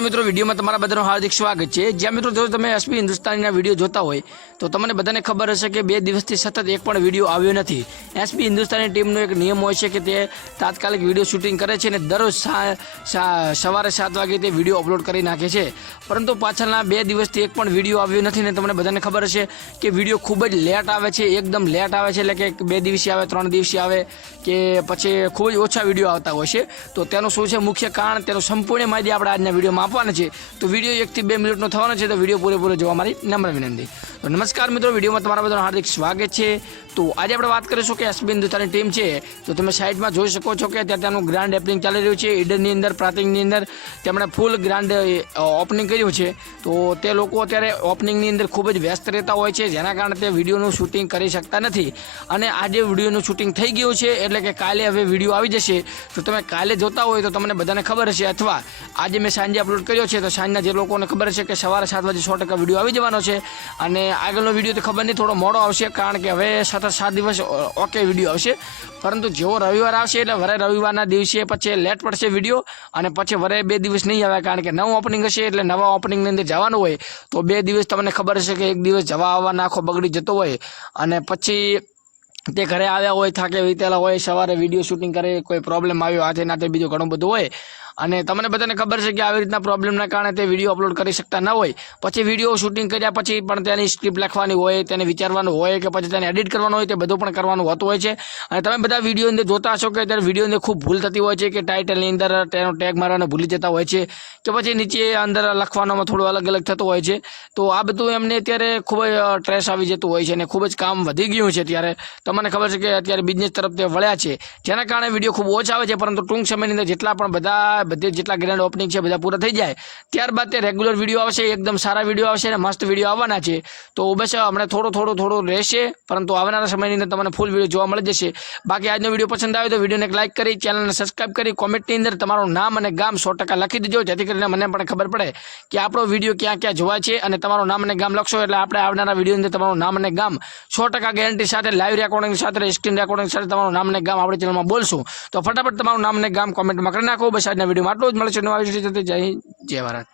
નમસ્કાર મિત્રો, વિડીયોમાં તમારા બધાનું હાર્દિક સ્વાગત છે. જ્યાં મિત્રો, જો તમે એસપી હિન્દુસ્તાનીના વીડિયો જોતા હોય, તો તમને બધાને ખબર હશે કે બે દિવસથી સતત એક પણ વીડિયો આવ્યો નથી. એસપી હિન્દુસ્તાની ટીમનો એક નિયમ હોય છે કે તે તાત્કાલિક વીડિયો શૂટિંગ કરે છે અને દરરોજ સવારે સાત વાગે તે વીડિયો અપલોડ કરી નાખે છે. પરંતુ પાછળના બે દિવસથી એક પણ વીડિયો આવ્યો નથી ને તમને બધાને ખબર હશે કે વીડિયો ખૂબ જ લેટ આવે છે, એકદમ લેટ આવે છે. એટલે કે બે દિવસે આવે, ત્રણ દિવસે આવે કે પછી ખૂબ જ ઓછા વીડિયો આવતા હોય છે. તો તેનું શું છે મુખ્ય કારણ? તેનું સંપૂર્ણ માહિતી આપણે આજના વિડીયોમાં આપવાના છે. તો વીડિયો એકથી બે મિનિટનો થવાનો છે, તો વીડિયો પૂરેપૂરો જોવા મારી નમ્ર વિનંતી. તો નમસ્કાર મિત્રો, વિડીયોમાં તમારા બધાનું હાર્દિક સ્વાગત છે. તો આજે આપણે વાત કરીશું કે અશ્વિન હિન્દુસ્તાની ટીમ છે. તો તમે સાઈડમાં જોઈ શકો છો કે અત્યારે તેનું ગ્રાન્ડ ઓપનિંગ ચાલી રહ્યું છે. ઈડનની અંદર, પ્રાતિંગની અંદર તેમણે ફૂલ ગ્રાન્ડ ઓપનિંગ કર્યું છે. તો તે લોકો અત્યારે ઓપનિંગની અંદર ખૂબ જ વ્યસ્ત રહેતા હોય છે, જેના કારણે તે વિડીયોનું શૂટિંગ કરી શકતા નથી. અને આજે વિડીયોનું શૂટિંગ થઈ ગયું છે, એટલે કે કાલે હવે વીડિયો આવી જશે. તો તમે કાલે જોતા હોય તો તમને બધાને ખબર હશે, અથવા આજે મેં સાંજે અપલોડ કર્યો છે, તો સાંજના જે લોકોને ખબર હશે કે સવારે સાત વાગે સો ટકા વીડિયો આવી જવાનો છે. અને આગળનો વીડિયો તો ખબર નહીં, થોડો મોડો આવશે, કારણ કે હવે સતત સાત દિવસ ઓકે વીડિયો આવશે. પરંતુ જેવો રવિવાર આવશે, એટલે વરે રવિવારના દિવસે પછી લેટ પડશે વીડિયો અને પછી વરે બે દિવસ નહીં આવે કારણ કે નવું ઓપનિંગ હશે, એટલે નવા ઓપનિંગની અંદર જવાનું હોય, તો બે દિવસ તમને ખબર હશે કે એક દિવસ જવા આવવા આખો બગડી જતો હોય. અને પછી તે ઘરે આવ્યા હોય, થાકે વીતેલા હોય, સવારે વીડિયો શૂટિંગ કરે, કોઈ પ્રોબ્લેમ આવ્યો હાથે નાતે બીજું ઘણું બધું હોય અને તમને બધાને ખબર છે કે આવી રીતના પ્રોબ્લેમના કારણે તે વીડિયો અપલોડ કરી શકતા ન હોય. પછી વીડિયો શૂટિંગ કર્યા પછી પણ તેની સ્ક્રિપ્ટ લખવાની હોય, તેને વિચારવાનું હોય કે પછી તેને એડિટ કરવાનું હોય, તે બધું પણ કરવાનું હોતું હોય છે. અને તમે બધા વીડિયો અંદર જોતા હશો કે ત્યારે વીડિયો અંદર ખૂબ ભૂલ થતી હોય છે કે ટાઇટલની અંદર તેનો ટેગ મારવાને ભૂલી જતા હોય છે કે પછી નીચે અંદર લખવામાં થોડું અલગ અલગ થતું હોય છે. તો આ બધું એમને અત્યારે ખૂબ જ ટ્રેસ આવી જતું હોય છે અને ખૂબ જ કામ વધી ગયું છે ત્યારે. તમને ખબર છે કે અત્યારે બિઝનેસ તરફ તે વળ્યા છે. જેના કારણે વીડિયો ખૂબ ઓછા આવે છે, પરંતુ ટૂંક સમયની અંદર જેટલા પણ બધા બધે જેટલા ગ્રેન્ડ ઓપનિંગ છે, બધા પૂરા થઈ જાય. ત્યારબાદ તે રેગ્યુલર વીડિયો આવશે, એકદમ સારા વીડિયો આવશે અને મસ્ત વીડિયો આવવાના છે. તો બસ હમણાં થોડો થોડો થોડો રહેશે, પરંતુ આવનારા સમયની અંદર તમને ફૂલ વીડિયો જોવા મળી જશે. બાકી આજનો વીડિયો પસંદ આવે તો વિડીયોને લાઇક કરી ચેનલને સબસ્ક્રાઇબ કરી કોમેન્ટની અંદર તમારું નામ અને ગામ સો લખી દેજો, જેથી કરીને મને પણ ખબર પડે કે આપણો વીડિયો ક્યાં ક્યાં જોવાય છે અને તમારું નામ અને ગામ લખશો એટલે આપણે આવનારા વીડિયો અંદર તમારું નામ અને ગામ સો ગેરંટી સાથે લાઈવ રેકોર્ડિંગ સાથે સ્ક્રીન રેકોર્ડિંગ સાથે તમારું નામ અને ગામ આપણી ચેનલમાં બોલશું. તો ફટાફટ તમારું નામ અને ગામ કોમેન્ટમાં કરી નાખો. બસ આજના વિડીયોમાં આટલું જ મળશે નવા વીડિયો જય જય ભારત.